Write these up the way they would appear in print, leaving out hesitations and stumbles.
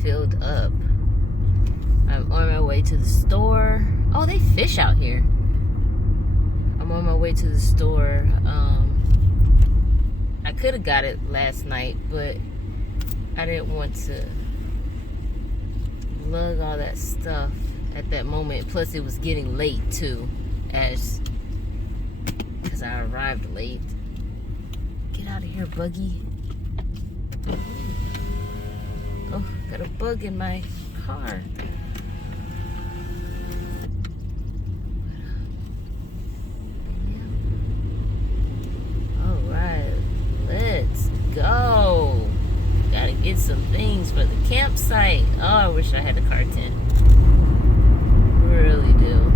filled up. I'm on my way to the store. Oh, they fish out here. I'm on my way to the store. I could have got it last night, but I didn't want to lug all that stuff at that moment. Plus, it was getting late too, because I arrived late. Get out of here, buggy. Oh, got a bug in my car. Alright, let's go. Gotta get some things for the campsite. Oh, I wish I had a car tent. Really do.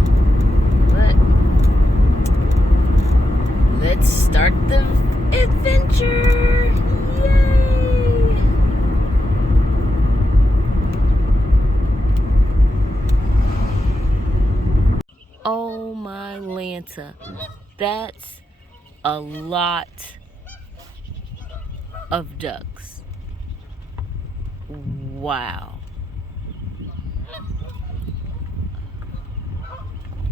But let's start the adventure. Yay! Oh my Lanta. That's a lot of ducks. Wow.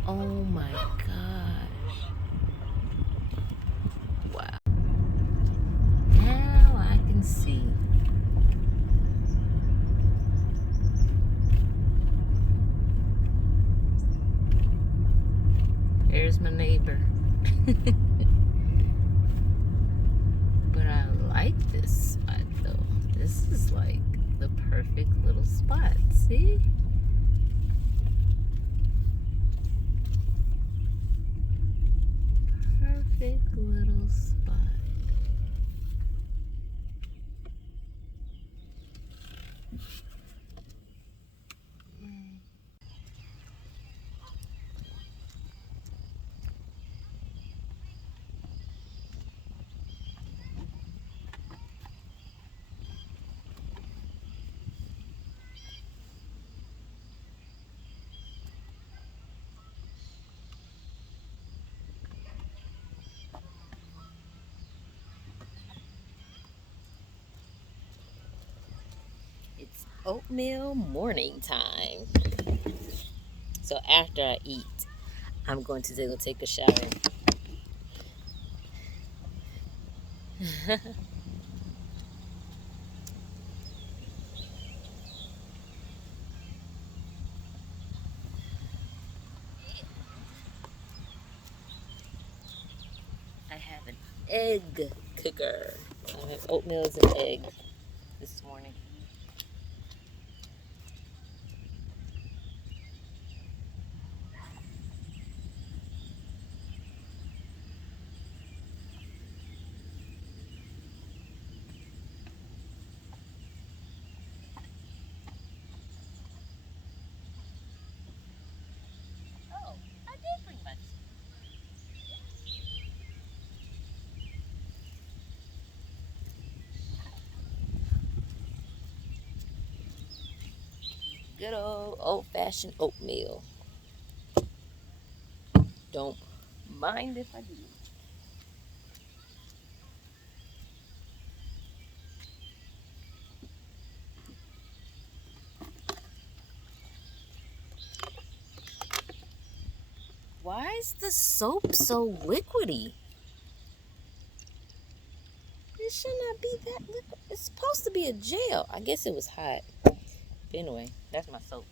Oh my gosh. Wow. Now I can see. There's my neighbor. But I like this spot though. This is like the perfect little spot. See? Perfect little spot. It's oatmeal morning time. So after I eat, I'm going to go take a shower. I have an egg cooker. I have oatmeal as an egg this morning. Oh, I did bring my good old-fashioned oatmeal. Don't mind if I do. Why is the soap so liquidy? It should not be that liquid. It's supposed to be a gel. I guess it was hot. But anyway, that's my soap.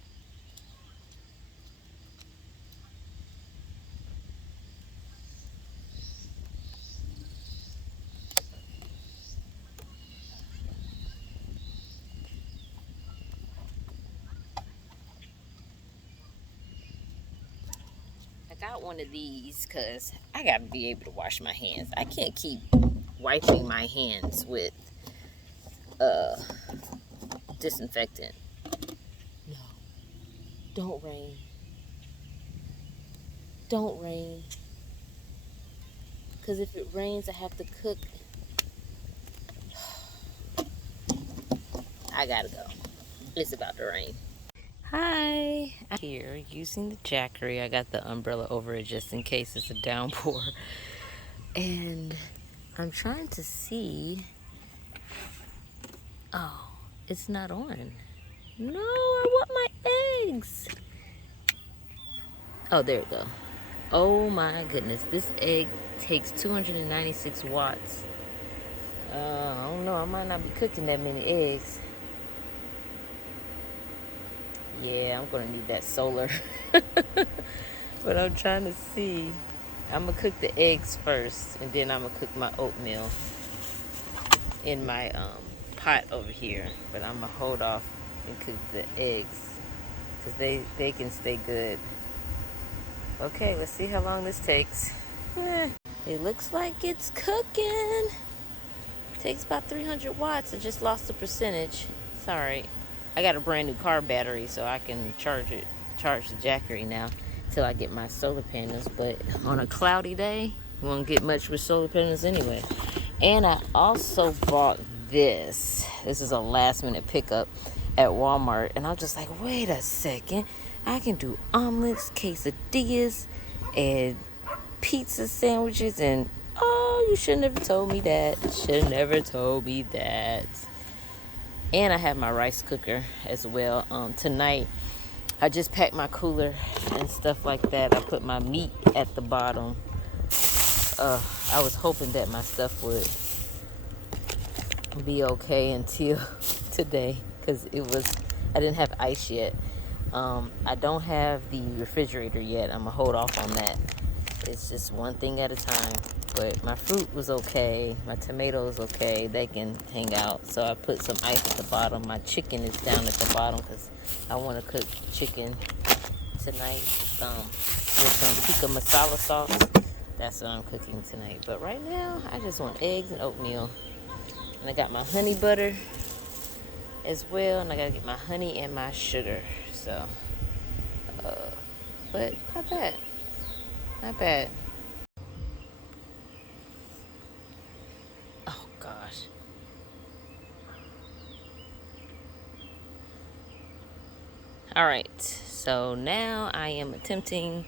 I got one of these because I got to be able to wash my hands. I can't keep wiping my hands with disinfectant. No. Don't rain. Don't rain. Because if it rains, I have to cook. I gotta go. It's about to rain. Hi. I'm here using the jackery. I got the umbrella over it just in case it's a downpour. And I'm trying to see. Oh, it's not on. No, I want my eggs. Oh, there we go. Oh my goodness, this egg takes 296 watts. I don't know, I might not be cooking that many eggs. Yeah, I'm gonna need that solar. But I'm trying to see. I'm gonna cook the eggs first, and then I'm gonna cook my oatmeal in my pot over here. But I'm gonna hold off and cook the eggs because they can stay good. Okay, let's see how long this takes. It looks like it's cooking. Takes about 300 watts. I just lost the percentage. Sorry. I got a brand new car battery, so I can charge the Jackery now till I get my solar panels. But on a cloudy day, you won't get much with solar panels anyway. And I also bought this. This is a last minute pickup at Walmart. And I was just like, wait a second. I can do omelets, quesadillas, and pizza sandwiches, and oh, you should never told me that. Should never told me that. And I have my rice cooker as well. Tonight, I just packed my cooler and stuff like that. I put my meat at the bottom. I was hoping that my stuff would be okay until today, because I didn't have ice yet. I don't have the refrigerator yet. I'm gonna hold off on that. It's just one thing at a time. But my fruit was okay. My tomatoes okay. They can hang out. So I put some ice at the bottom. My chicken is down at the bottom because I want to cook chicken tonight with some tikka masala sauce. That's what I'm cooking tonight. But right now, I just want eggs and oatmeal. And I got my honey butter as well. And I got to get my honey and my sugar. So, but not bad. Not bad. Oh, gosh. All right. So now I am attempting.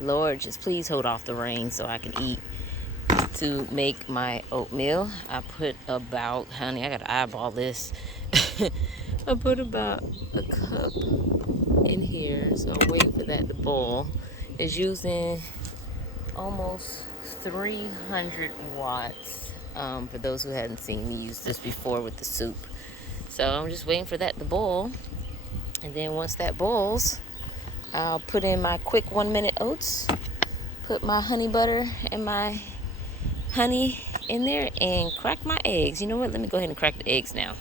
Lord, just please hold off the rain so I can eat. To make my oatmeal, I put about, honey, I got to eyeball this. I put about a cup in here. So I'm waiting for that to boil. It's using almost 300 watts. For those who hadn't seen me use this before with the soup. So I'm just waiting for that to boil. And then once that boils, I'll put in my quick 1-minute oats, put my honey butter and my honey in there, and crack my eggs. You know what? Let me go ahead and crack the eggs now.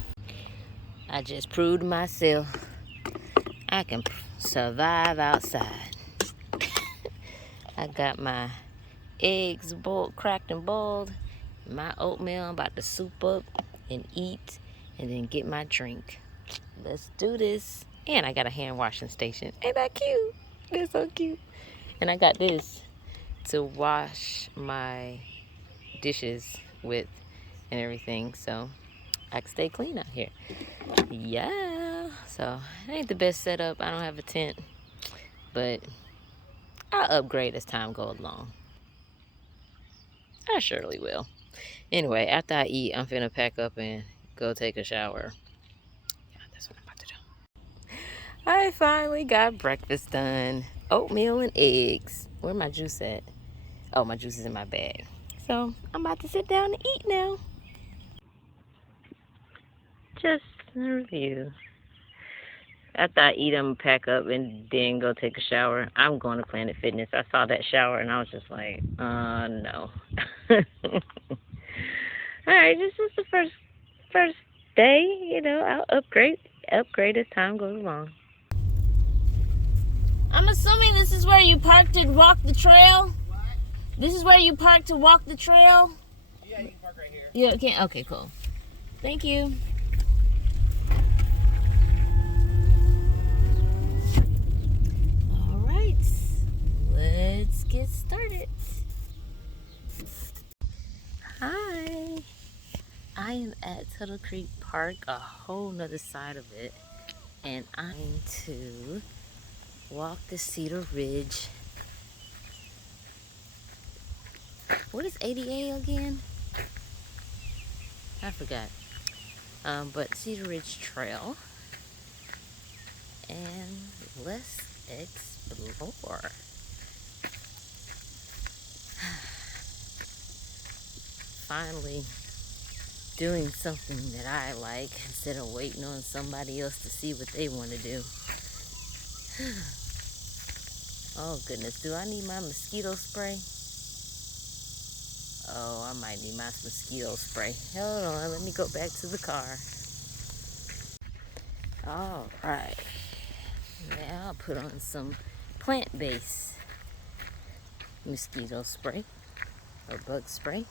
I just proved myself I can survive outside. I got my eggs boiled, cracked and boiled. My oatmeal, I'm about to soup up and eat and then get my drink. Let's do this. And I got a hand washing station. Ain't that cute? That's so cute. And I got this to wash my dishes with and everything, so I can stay clean out here. Yeah. So it ain't the best setup. I don't have a tent, but I'll upgrade as time goes along. I surely will. Anyway, after I eat, I'm finna pack up and go take a shower. Yeah, that's what I'm about to do. I finally got breakfast done. Oatmeal and eggs. Where my juice at? Oh, my juice is in my bag. So I'm about to sit down and eat now. Just a review. After I eat, I'm pack up and then go take a shower. I'm going to Planet Fitness. I saw that shower and I was just like, no. All right, this is the first day. You know, I'll upgrade as time goes along. I'm assuming this is where you parked to walk the trail. What? This is where you parked to walk the trail. Yeah, you can park right here. Yeah, okay. Okay, cool. Thank you. All right, let's get started. Hi. I am at Tuttle Creek Park, a whole nother side of it, and I'm going to walk the Cedar Ridge. What is ADA again? I forgot. But Cedar Ridge Trail. and let's explore. Finally doing something that I like instead of waiting on somebody else to see what they want to do. Oh goodness, do I need my mosquito spray? Oh, I might need my mosquito spray. Hold on, let me go back to the car. All right, now I'll put on some plant-based mosquito spray or bug spray.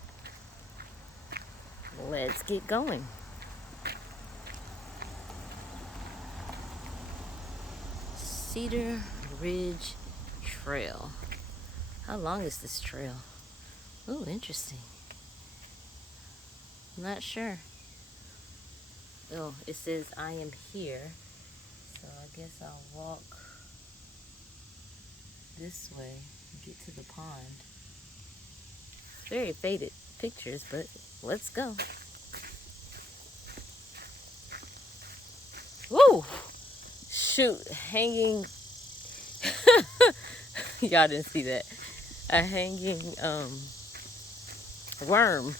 Let's get going. Cedar Ridge Trail. How long is this trail? Oh, interesting. I'm not sure. Oh, it says I am here. So I guess I'll walk this way and get to the pond. Very faded pictures, but let's go. Woo! Shoot, hanging. Y'all didn't see that. A hanging worm.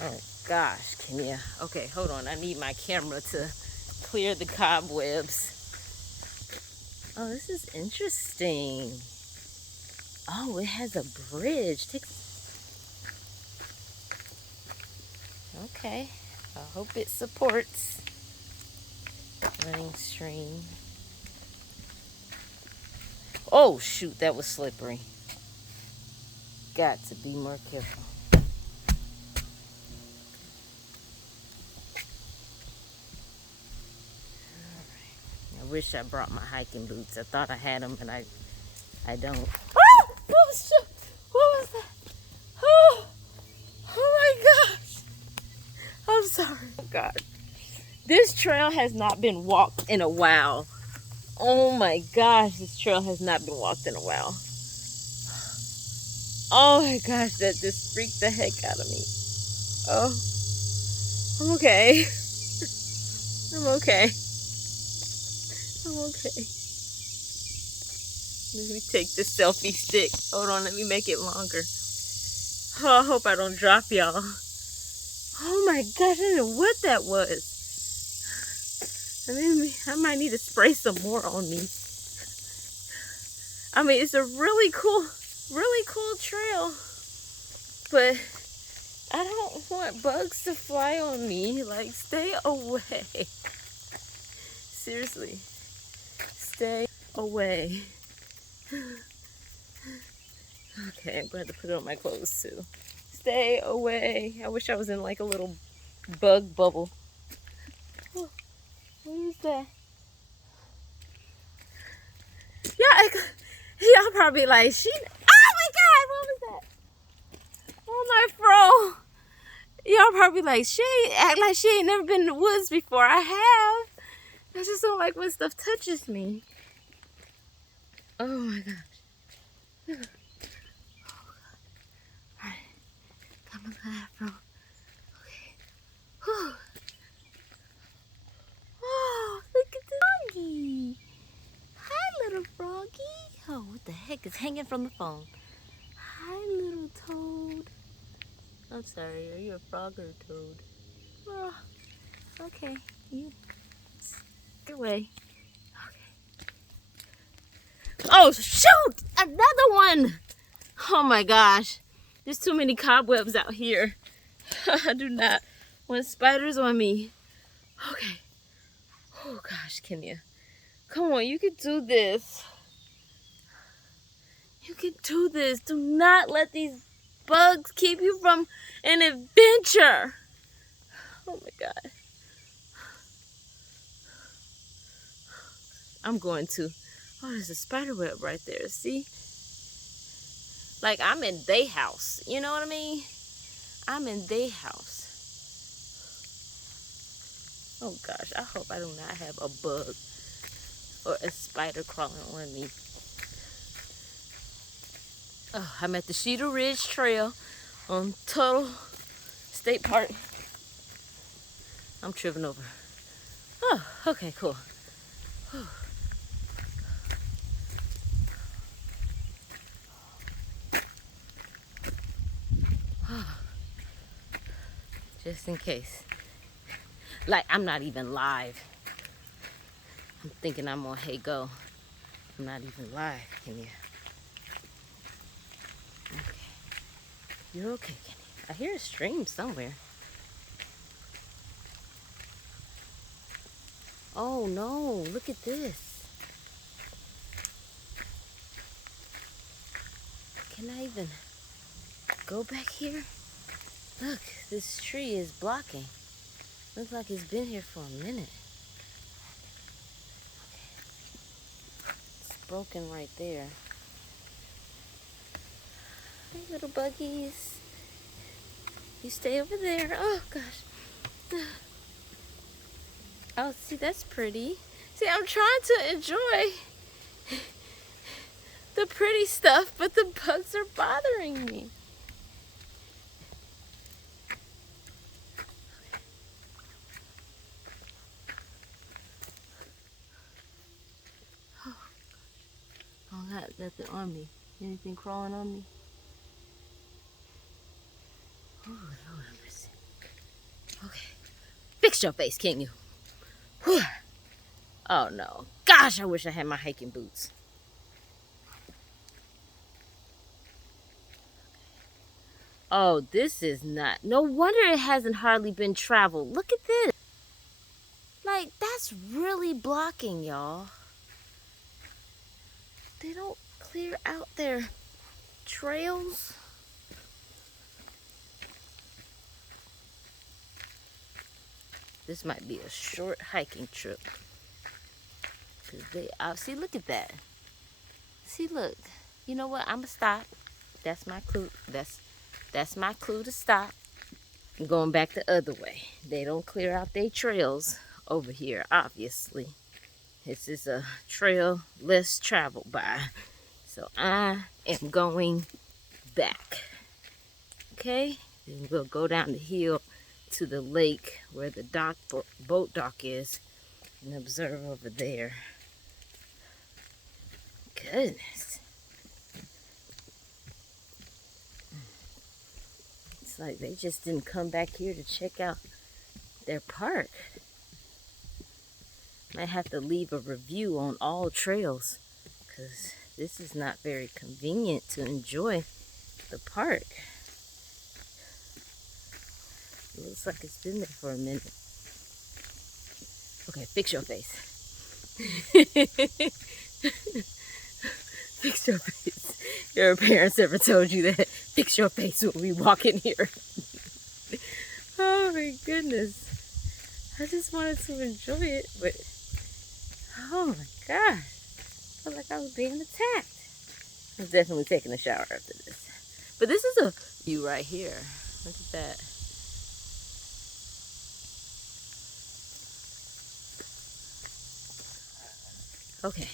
Oh gosh, Kenya. Okay, hold on. I need my camera to clear the cobwebs. Oh, this is interesting. Oh, it has a bridge. Okay, I hope it supports. Running stream. Oh shoot, that was slippery. Got to be more careful. I wish I brought my hiking boots. I thought I had them, and I don't. Oh, shit. What was that? Oh my gosh. I'm sorry. Oh God. This trail has not been walked in a while. Oh my gosh, this trail has not been walked in a while. Oh my gosh, that just freaked the heck out of me. Oh, I'm okay. I'm okay. I'm okay. Let me take this selfie stick. Hold on, let me make it longer. Oh, I hope I don't drop y'all. Oh my gosh, I don't know what that was. I might need to spray some more on me. I mean, it's a really cool trail. But I don't want bugs to fly on me. Like, stay away. Seriously. Stay away. Okay, I'm going to have to put on my clothes too. Stay away. I wish I was in like a little bug bubble. Oh, what is that? Yeah, y'all probably like, oh my God, what was that? Oh my fro. Y'all probably like, she act like she ain't never been in the woods before. I have. I just don't like when stuff touches me. Oh my gosh. Oh God. Alright. Got my little afro. Okay. Whew. Oh, look at the froggy. Hi, little froggy. Oh, what the heck is hanging from the phone? Hi, little toad. I'm sorry, are you a frog or a toad? Oh, okay. You get away. Okay. Oh, shoot! Another one! Oh my gosh. There's too many cobwebs out here. I do not want spiders on me. Okay. Oh gosh, Kenya. Come on, you can do this. You can do this. Do not let these bugs keep you from an adventure. Oh my God. I'm going to. Oh, there's a spider web right there. See? Like I'm in they house. You know what I mean? I'm in they house. Oh gosh, I hope I do not have a bug or a spider crawling on me. Oh, I'm at the Cedar Ridge Trail on Tuttle State Park. I'm tripping over. Oh, okay, cool. Just in case. Like, I'm not even live. I'm thinking I'm on Hey Go. I'm not even live. Can you? Okay. You're okay, Kenny. I hear a stream somewhere. Oh no, look at this. Can I even go back here? Look, this tree is blocking. Looks like it's been here for a minute. It's broken right there. Hey, little buggies. You stay over there. Oh, gosh. Oh, see, that's pretty. See, I'm trying to enjoy the pretty stuff, but the bugs are bothering me. Oh, I got nothing on me. Anything crawling on me? Oh, Lord, I'm missing. Okay. Fix your face, can you? Whew. Oh, no. Gosh, I wish I had my hiking boots. Oh, this is not. No wonder it hasn't hardly been traveled. Look at this. Like, that's really blocking, y'all. They don't clear out their trails. This might be a short hiking trip. Cause they, see, look at that. See, look. You know what? I'ma stop. That's my clue. That's my clue to stop. I'm going back the other way. They don't clear out their trails over here, obviously. This is a trail less traveled by. So I am going back. Okay? Then we'll go down the hill to the lake where the boat dock is and observe over there. Goodness. It's like they just didn't come back here to check out their park. Might have to leave a review on all trails because this is not very convenient to enjoy the park. It looks like it's been there for a minute. Okay, fix your face. Fix your face. Your parents ever told you that? Fix your face when we walk in here. Oh my goodness. I just wanted to enjoy it, but oh my gosh. I felt like I was being attacked. I'm definitely taking a shower after this. But this is a view right here. Look at that. Okay.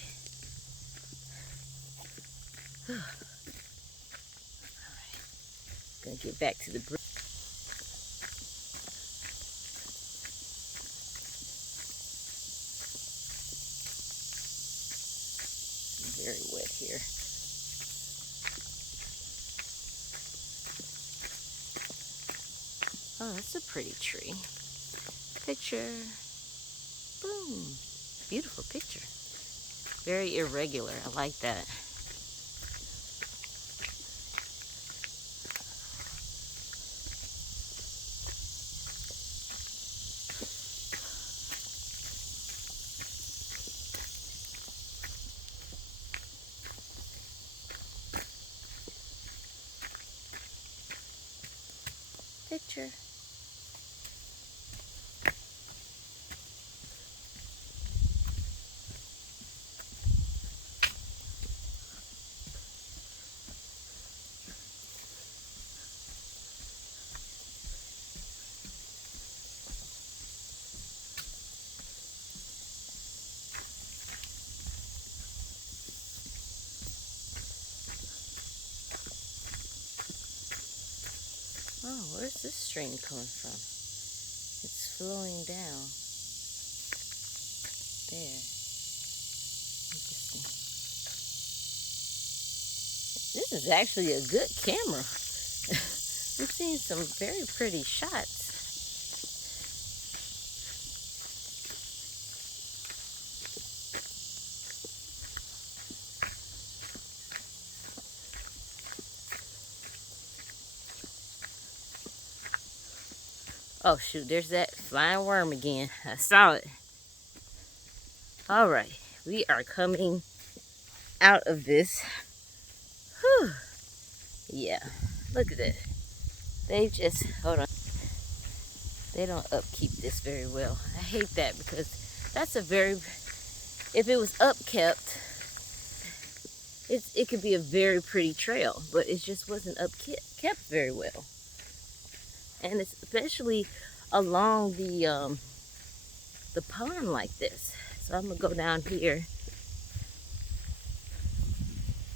Alright. Gonna get back to the bridge. Very wet here. Oh, that's a pretty tree. Picture. Boom. Beautiful picture. Very irregular. I like that. Picture. Oh, where's this stream coming from? It's flowing down. There. This is actually a good camera. We've seen some very pretty shots. Oh shoot, there's that flying worm again. I saw it. All right, we are coming out of this. Whew. Yeah, look at that. They just, hold on. They don't upkeep this very well. I hate that because that's a very, if it was upkept, it could be a very pretty trail, but it just wasn't kept very well. And it's especially along the pond like this. So I'm gonna go down here.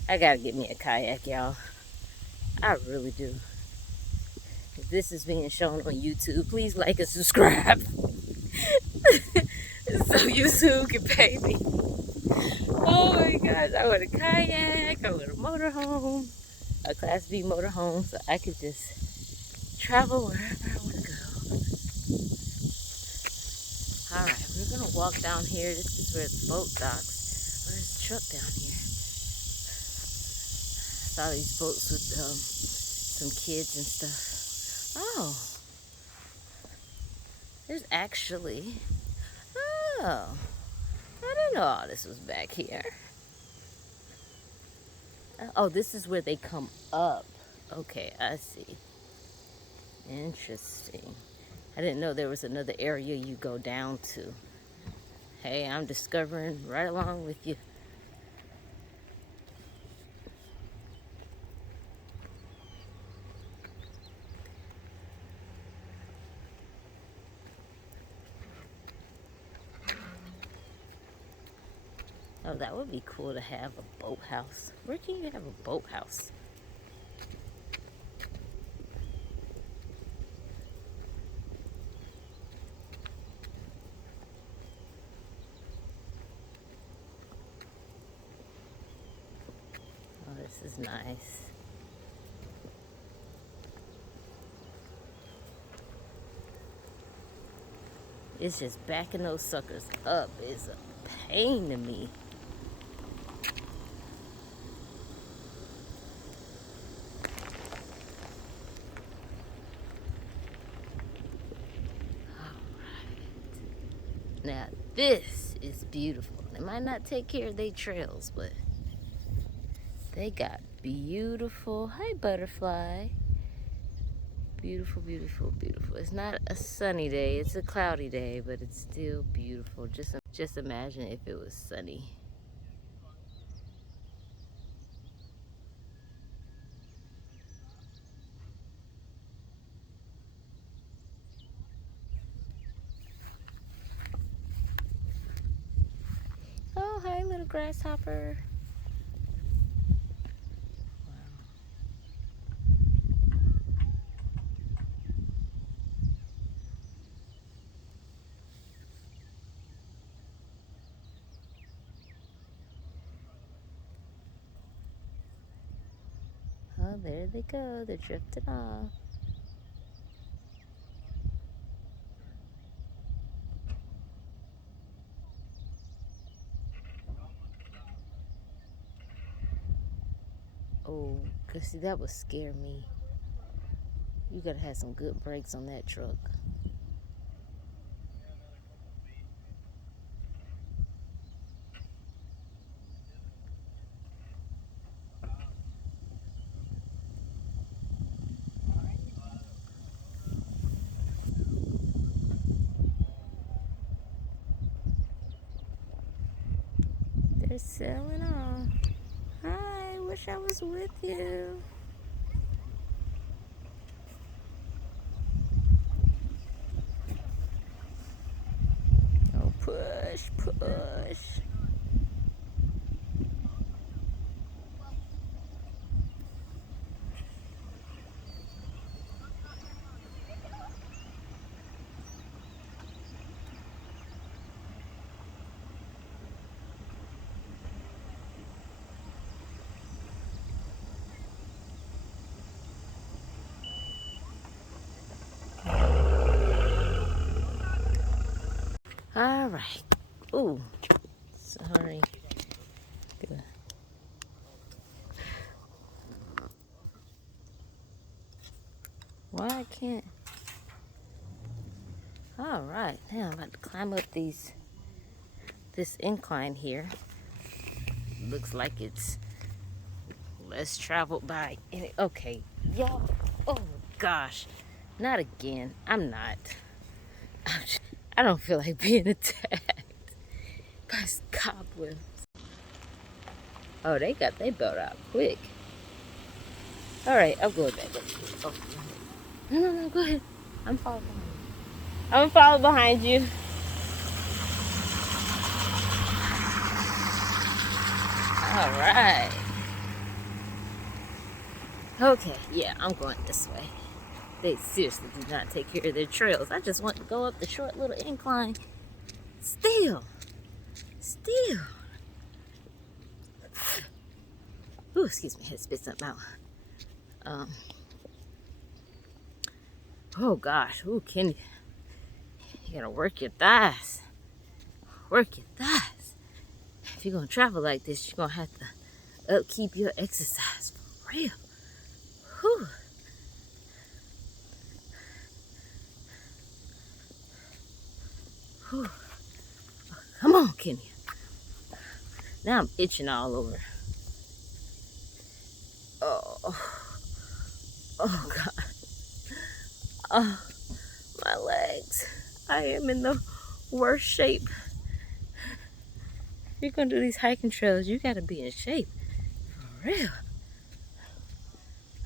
I gotta get me a kayak, y'all. I really do. If this is being shown on YouTube, please like and subscribe. So YouTube can pay me. Oh my gosh, I want a kayak, I want a motorhome, a Class B motorhome, so I could just travel wherever I want to go. Alright, we're gonna walk down here. This is where the boat docks. There's a truck down here. I saw these boats with some kids and stuff. Oh, there's actually, oh, I didn't know all this was back here. Oh, this is where they come up. Okay, I see. Interesting. I didn't know there was another area you go down to. Hey, I'm discovering right along with you. Oh, that would be cool to have a boathouse. Where can you have a boathouse? Oh, this is nice. It's just backing those suckers up is a pain to me. Now this is beautiful. They might not take care of their trails, but they got beautiful, hi butterfly. Beautiful, beautiful, beautiful. It's not a sunny day, it's a cloudy day, but it's still beautiful. Just imagine if it was sunny. Oh, hi little grasshopper. Oh, there they go. They're drifting off. Oh, cause see, that would scare me. You gotta have some good brakes on that truck. They're sailing off. Hi, wish I was with you. Oh, push, push. All right. Ooh, sorry. Good. Why I can't? All right. Now I'm about to climb up this incline here. Looks like it's less traveled by. Okay, y'all. Oh gosh, not again. I'm not. I don't feel like being attacked by cobwebs. Oh, they got their belt out quick. All right, I'm going back up. Oh, no, go ahead. I'm following behind you. I'm gonna follow behind you. All right. Okay, yeah, I'm going this way. They seriously do not take care of their trails. I just want to go up the short little incline. Still. Ooh, excuse me, I had to spit something out. Oh gosh, ooh, Kenny, you gotta work your thighs. Work your thighs. If you're gonna travel like this, you're gonna have to upkeep your exercise for real. Whew. Whew. Come on, Kenya. Now I'm itching all over. Oh God. Oh, my legs. I am in the worst shape. If you're gonna do these hiking trails, you gotta be in shape. For real.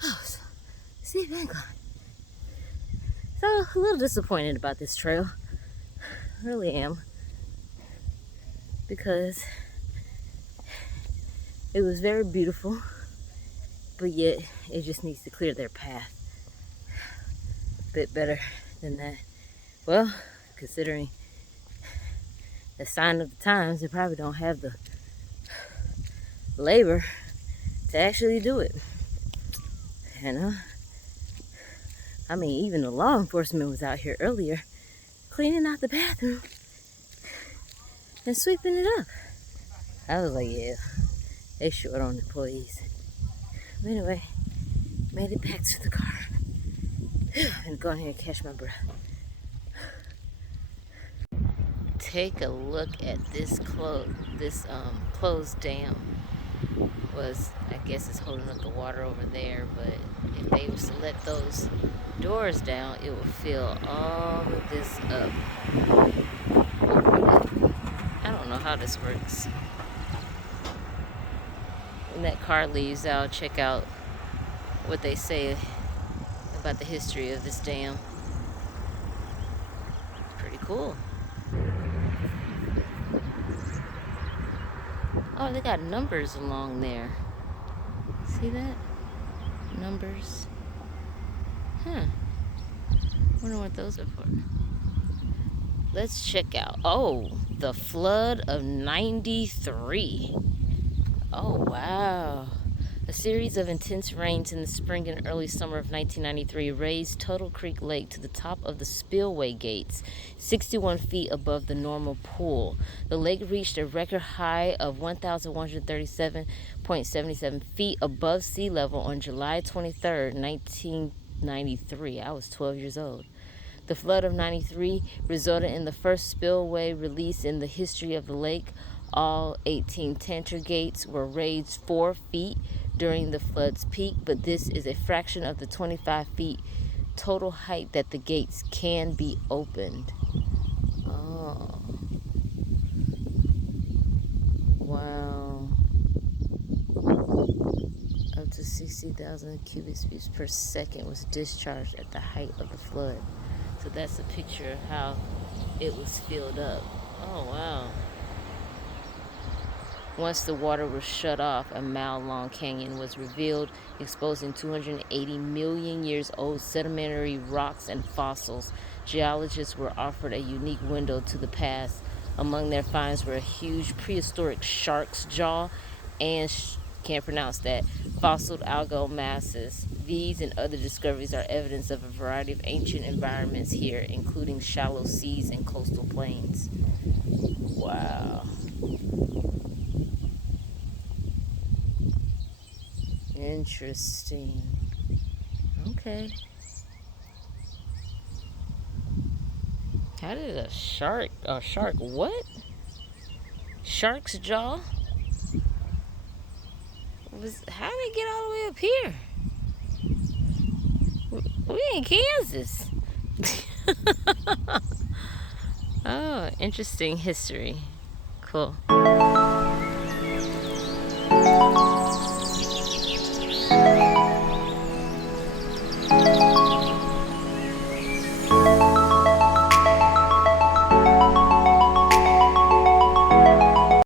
Oh, see if I'm going. So a little disappointed about this trail. I really am. Because it was very beautiful, but yet it just needs to clear their path a bit better than that. Well, considering the sign of the times, they probably don't have the labor to actually do it. You know? I mean, even the law enforcement was out here earlier cleaning out the bathroom and sweeping it up. I was like, yeah, they short on employees. But anyway, made it back to the car. And go ahead and catch my breath. Take a look at this closed dam. I guess it's holding up the water over there, but if they was to let those doors down, it would fill all of this up. I don't know how this works. When that car leaves, I'll check out what they say about the history of this dam. Pretty cool. Oh, they got numbers along there. See that? Numbers. Huh. Wonder what those are for. Let's check out. Oh, the flood of 93. Oh, wow. A series of intense rains in the spring and early summer of 1993 raised Turtle Creek Lake to the top of the spillway gates, 61 feet above the normal pool. The lake reached a record high of 1,137.77 feet above sea level on July 23rd, 1993. I was 12 years old. The flood of 93 resulted in the first spillway release in the history of the lake. All 18 Tanter gates were raised 4 feet during the flood's peak, but this is a fraction of the 25 feet total height that the gates can be opened. Oh. Wow. Up to 60,000 cubic feet per second was discharged at the height of the flood. So that's a picture of how it was filled up. Oh, wow. Once the water was shut off, a mile-long canyon was revealed, exposing 280 million years old sedimentary rocks and fossils. Geologists were offered a unique window to the past. Among their finds were a huge prehistoric shark's jaw and can't pronounce that, fossil algal masses. These and other discoveries are evidence of a variety of ancient environments here, including shallow seas and coastal plains. Wow. Interesting. Okay. How did a shark what? Shark's jaw? How did it get all the way up here? We in Kansas. Oh, interesting history. Cool.